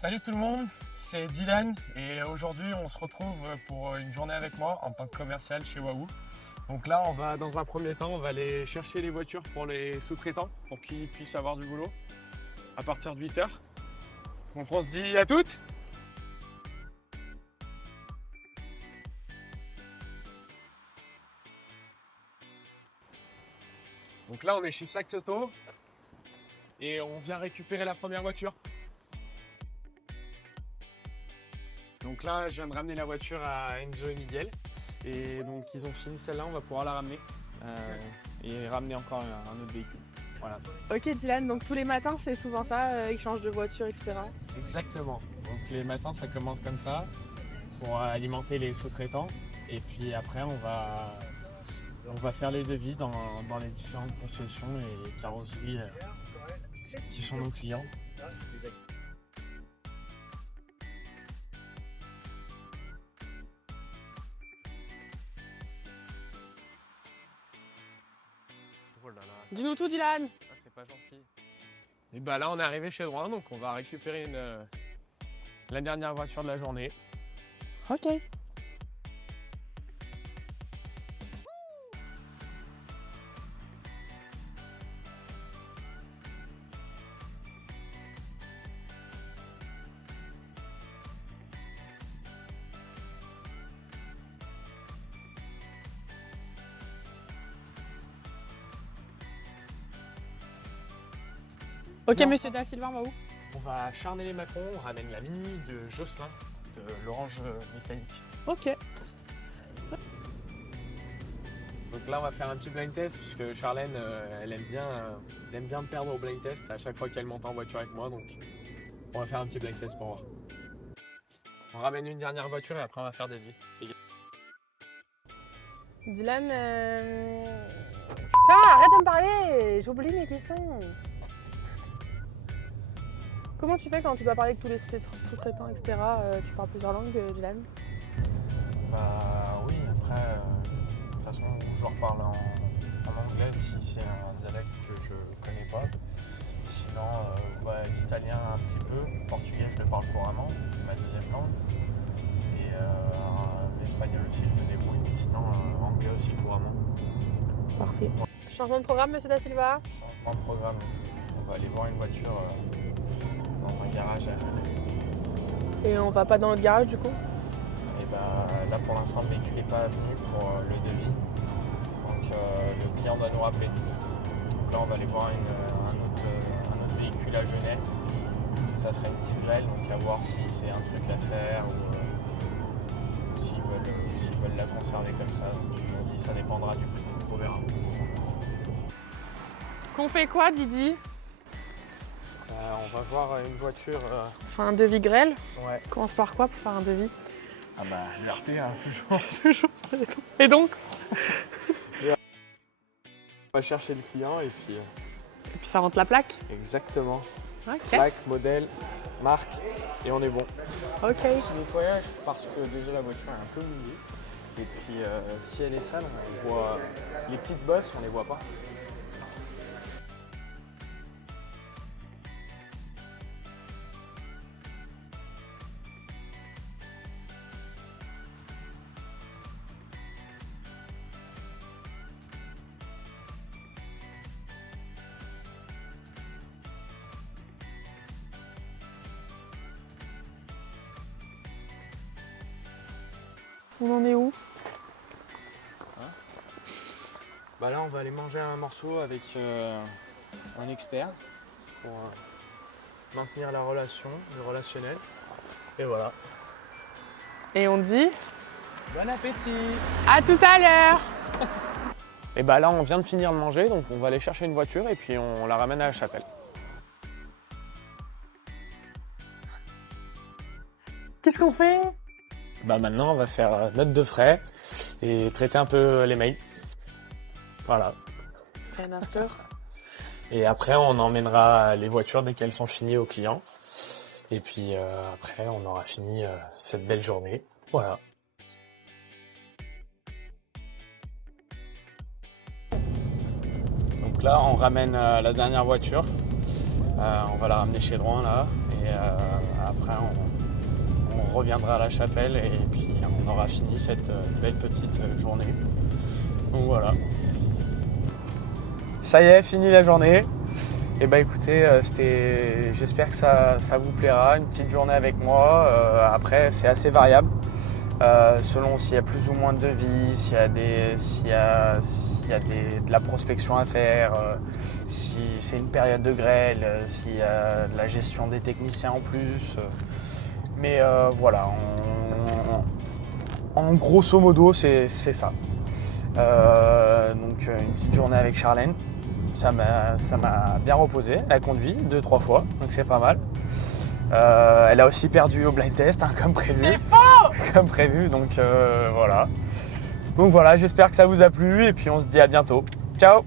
Salut tout le monde, c'est Dylan et aujourd'hui on se retrouve pour une journée avec moi en tant que commercial chez Wahoo. Donc là on va dans un premier temps, on va aller chercher les voitures pour les sous-traitants pour qu'ils puissent avoir du boulot à partir de 8h. Donc on se dit à toutes. Donc là on est chez Saks Auto et on vient récupérer la première voiture. Donc là, je viens de ramener la voiture à Enzo et Miguel. Et donc, ils ont fini celle-là, on va pouvoir la ramener. Et ramener encore un autre véhicule. Voilà. Ok Dylan, donc tous les matins c'est souvent ça, échange de voitures, etc. Exactement. Donc les matins, ça commence comme ça, pour alimenter les sous-traitants. Et puis après, on va faire les devis dans les différentes concessions et carrosseries qui sont nos clients. Oh là là, Dis-nous tout Dylan. c'est pas gentil. Et bah là on est arrivé chez Drouin, donc on va récupérer la dernière voiture de la journée. Ok. Ok monsieur Da Silva, on va où? On va à Charnay-les-Macron, on ramène la Mini de Jocelyn, de l'Orange Mécanique. Ok. Donc là on va faire un petit blind test, puisque Charlène, elle aime bien me perdre au blind test à chaque fois qu'elle monte en voiture avec moi, donc on va faire un petit blind test pour voir. On ramène une dernière voiture et après on va faire des vies. Dylan, Putain, arrête de me parler, j'ai oublié mes questions. Comment tu fais quand tu dois parler avec tous les sous-traitants, etc. Tu parles plusieurs langues, Dylan? Bah oui, après, de toute façon, je leur parle en anglais si c'est un dialecte que je connais pas. Sinon, l'italien un petit peu, le portugais je le parle couramment, c'est ma deuxième langue. Et l'espagnol aussi je me débrouille, mais sinon anglais aussi couramment. Parfait. Changement de programme, monsieur Da Silva? Changement de programme, on va aller voir une voiture dans un garage à Genève. Et on va pas dans notre garage du coup? Et bah là pour l'instant le véhicule n'est pas venu pour le devis, donc le client doit nous rappeler. Donc là on va aller voir un autre véhicule à Genève, ça serait une petite grêle, donc à voir si c'est un truc à faire ou s'ils veulent la conserver comme ça. Donc ils m'ont dit ça dépendra du prix, on verra. Qu'on fait quoi Didi? On va voir une voiture. Enfin un devis grêle? Ouais. Commence par quoi pour faire un devis? Ah bah liberté hein, toujours. Toujours. Et donc? On va chercher le client et puis. Et puis ça rentre la plaque? Exactement. Ok. Plaque, modèle, marque et on est bon. Ok. Petit nettoyage parce que déjà la voiture est un peu mouillée. Et puis si elle est sale, on voit les petites bosses, on les voit pas. On en est où? Bah là on va aller manger un morceau avec un expert pour maintenir la relation, le relationnel. Et voilà. Et on dit Bon appétit! à tout à l'heure. Et bah là on vient de finir de manger, donc on va aller chercher une voiture et puis on la ramène à la chapelle. Qu'est-ce qu'on fait? Bah maintenant on va faire note de frais et traiter un peu les mails. Voilà. And after? Et après on emmènera les voitures dès qu'elles sont finies aux clients. Et puis après on aura fini cette belle journée. Voilà. Donc là on ramène la dernière voiture. On va la ramener chez Drouin là. Et Et après, on reviendra à la chapelle et puis on aura fini cette belle petite journée. Donc voilà. Ça y est, fini la journée. Et bah écoutez, j'espère que ça vous plaira, une petite journée avec moi. Après, c'est assez variable. Selon s'il y a plus ou moins de devis, s'il y a de la prospection à faire, si c'est une période de grêle, s'il y a de la gestion des techniciens en plus. Mais voilà, en grosso modo, c'est ça. Donc une petite journée avec Charlène, ça m'a bien reposé. Elle a conduit 2-3 fois, donc c'est pas mal. Elle a aussi perdu au blind test, hein, comme prévu. C'est faux. Comme prévu, donc voilà. Donc voilà, j'espère que ça vous a plu et puis on se dit à bientôt. Ciao!